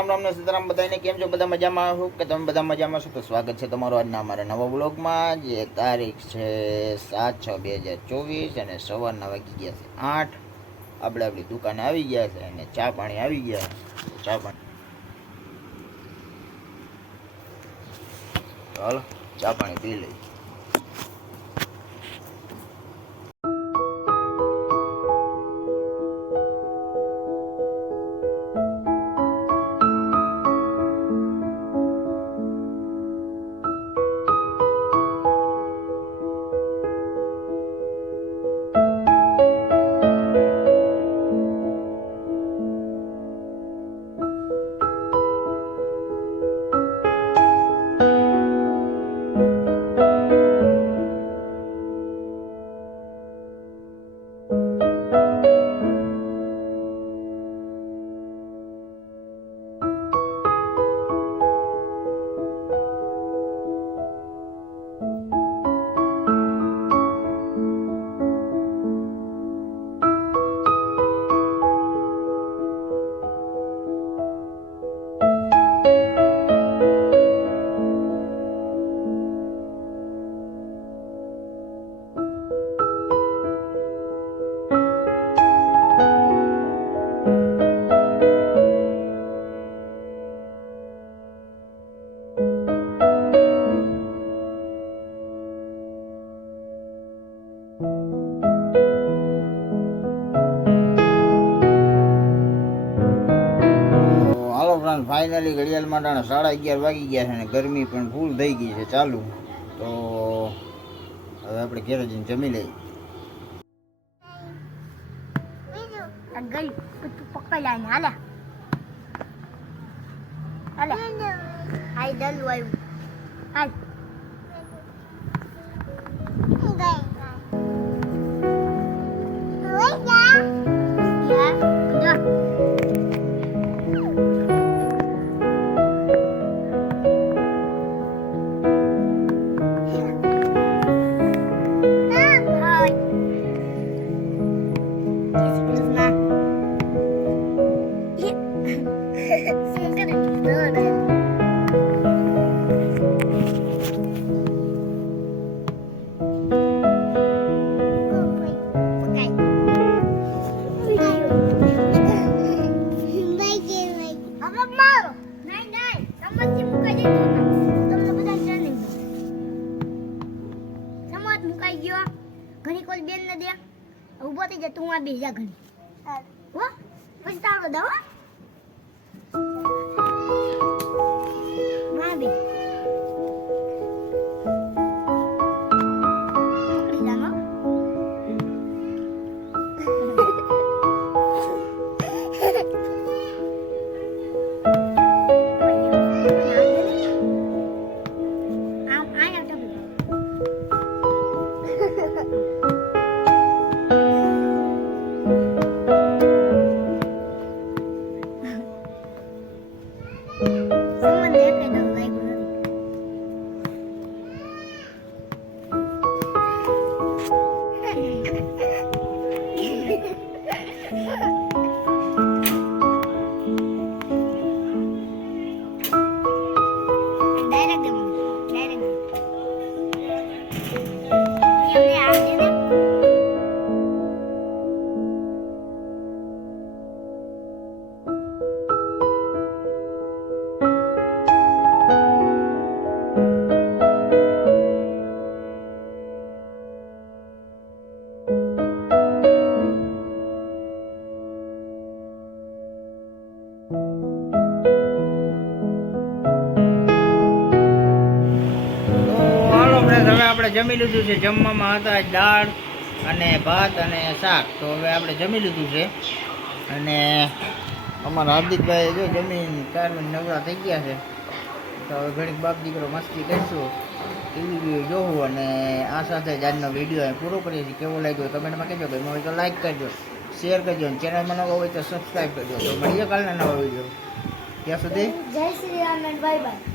રામ રામ ને સીતારામ બધાને કેમ છો? બધા મજામાં છો કે તમે બધા મજામાં છો? તો સ્વાગત છે તમારું આજના અમારા નવા વ્લોગમાં. જે તારીખ છે 7/6/2024 અને સવારના વાગી ગયા છે 8. આપણે આપણી દુકાને આવી ગયા છે અને ચા પાણી આવી ગયા. ચા પાણી હાલો ચા પાણી પી લઈ. ફાઇનલી ઘડિયાળ માંડાણા 11:30 વાગી ગયા છે અને ગરમી પણ ફૂલ થઈ ગઈ છે ચાલુ. તો હવે આપણે ઘેર જઈને જમી લઈએ. ઘણી કોઈ બેન ને દે ઉભો થઈ જા તું આ બીજા ઘણી હો પછી તારો દો માં બી પકડી જાનો આપણે જમી લીધું છે. જમવામાં હતા દાળ અને ભાત અને શાક. તો હવે આપણે જમી લીધું છે અને અમારા હાર્દિકભાઈ જો જમીન કારને નવરા થઈ ગયા છે. તો હવે ઘણીક બાપ દીકરો મસ્તી કરીશું, ટીવી જોવું અને આ સાથે જ આજનો વિડીયો પૂરો કરીએ છીએ. કેવો લાગ્યો કમેન્ટમાં કહેજો. ગમ્યો હોય તો લાઈક કરજો, શેર કરજો અને ચેનલમાં નવો હોય તો સબસ્ક્રાઈબ કરજો. તો મળીએ કાલના નવા વિડીયો. ત્યાં સુધી જય શ્રી રામ અને બાય બાય.